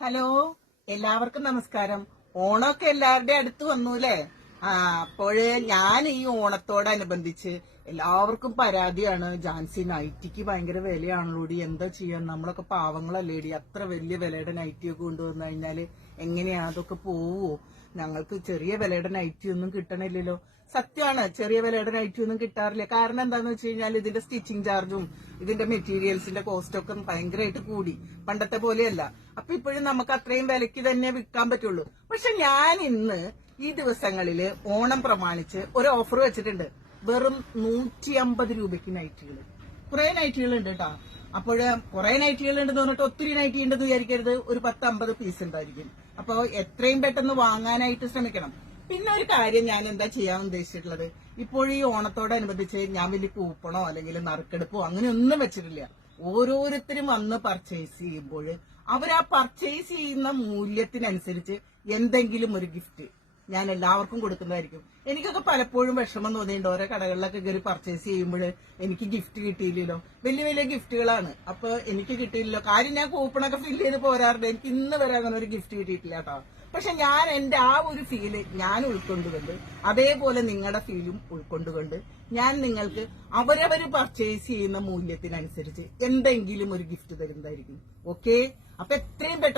Hello, എല്ലാവർക്കും നമസ്കാരം. ഓണമൊക്കെ എല്ലാവരുടെ അടുത്ത് വന്നൂലേ? അപ്പോഴേ ഞാൻ ഈ ഓണത്തോടനുബന്ധിച്ച് എല്ലാവർക്കും പരാതിയാണ്. ജാൻസി, നൈറ്റിക്ക് ഭയങ്കര വിലയാണല്ലോടി, എന്താ ചെയ്യാൻ, നമ്മളൊക്കെ പാവങ്ങളല്ലേടി, അത്ര വലിയ വിലയുടെ നൈറ്റിയൊക്കെ കൊണ്ടുവന്നു കഴിഞ്ഞാല് എങ്ങനെയാ, അതൊക്കെ പോവോ? ഞങ്ങൾക്ക് ചെറിയ വിലയുടെ നൈറ്റി ഒന്നും കിട്ടണില്ലല്ലോ. സത്യമാണ്, ചെറിയ വിലയുടെ നൈറ്റി ഒന്നും കിട്ടാറില്ല. കാരണം എന്താന്ന് വെച്ച് കഴിഞ്ഞാൽ ഇതിന്റെ സ്റ്റിച്ചിങ് ചാർജും ഇതിന്റെ മെറ്റീരിയൽസിന്റെ കോസ്റ്റ് ഒക്കെ ഭയങ്കരമായിട്ട് കൂടി, പണ്ടത്തെ പോലെയല്ല. അപ്പൊ ഇപ്പോഴും നമുക്ക് അത്രയും വിലയ്ക്ക് തന്നെ വിൽക്കാൻ പറ്റുള്ളൂ. പക്ഷെ ഞാൻ ഇന്ന് ഈ ദിവസങ്ങളില് ഓണം പ്രമാണിച്ച് ഒരു ഓഫർ വെച്ചിട്ടുണ്ട്. വെറും 150 രൂപയ്ക്ക് നൈറ്റികൾ. കുറെ നൈറ്റികൾ ഉണ്ട് കേട്ടോ. അപ്പോഴ് കുറെ നൈറ്റികൾ ഉണ്ടെന്ന് പറഞ്ഞിട്ട് ഒത്തിരി നൈറ്റി ഉണ്ടെന്ന് വിചാരിക്കരുത്. ഒരു 10-50 പീസ് ഉണ്ടായിരിക്കും. അപ്പൊ എത്രയും പെട്ടെന്ന് വാങ്ങാനായിട്ട് ശ്രമിക്കണം. പിന്നെ ഒരു കാര്യം ഞാൻ എന്താ ചെയ്യാൻ ഉദ്ദേശിച്ചിട്ടുള്ളത്, ഇപ്പോൾ ഈ ഓണത്തോടനുബന്ധിച്ച് ഞാൻ വലിയ കൂപ്പണോ അല്ലെങ്കിൽ നറുക്കെടുപ്പോ അങ്ങനെ ഒന്നും വെച്ചിട്ടില്ല. ഓരോരുത്തരും വന്ന് പർച്ചേസ് ചെയ്യുമ്പോൾ അവർ ആ പർച്ചേസ് ചെയ്യുന്ന മൂല്യത്തിനനുസരിച്ച് എന്തെങ്കിലും ഒരു ഗിഫ്റ്റ് ഞാൻ എല്ലാവർക്കും കൊടുക്കുന്നതായിരിക്കും. എനിക്കൊക്കെ പലപ്പോഴും വിഷമം തോന്നിയിട്ടുണ്ട്. ഓരോ കടകളിലൊക്കെ കയറി പർച്ചേസ് ചെയ്യുമ്പോൾ എനിക്ക് ഗിഫ്റ്റ് കിട്ടിയില്ലല്ലോ. വലിയ വലിയ ഗിഫ്റ്റുകളാണ്, അപ്പൊ എനിക്ക് കിട്ടിയില്ലല്ലോ. കാര്യം ഞാൻ കൂപ്പണൊക്കെ ഫില്ല് ചെയ്ത് പോരാറുണ്ട്. എനിക്ക് ഇന്ന് വരെ അങ്ങനെ ഒരു ഗിഫ്റ്റ് കിട്ടിയിട്ടില്ല കേട്ടോ. പക്ഷെ ഞാൻ എന്റെ ആ ഒരു ഫീല് ഞാൻ ഉൾക്കൊണ്ടുകൊണ്ട്, അതേപോലെ നിങ്ങളുടെ ഫീലും ഉൾക്കൊണ്ടുകൊണ്ട് ഞാൻ നിങ്ങൾക്ക് അവരവര് പർച്ചേസ് ചെയ്യുന്ന മൂല്യത്തിനനുസരിച്ച് എന്തെങ്കിലും ഒരു ഗിഫ്റ്റ് തരുന്നതായിരിക്കും. ഓക്കെ, അപ്പൊ എത്രയും പെട്ടെന്ന്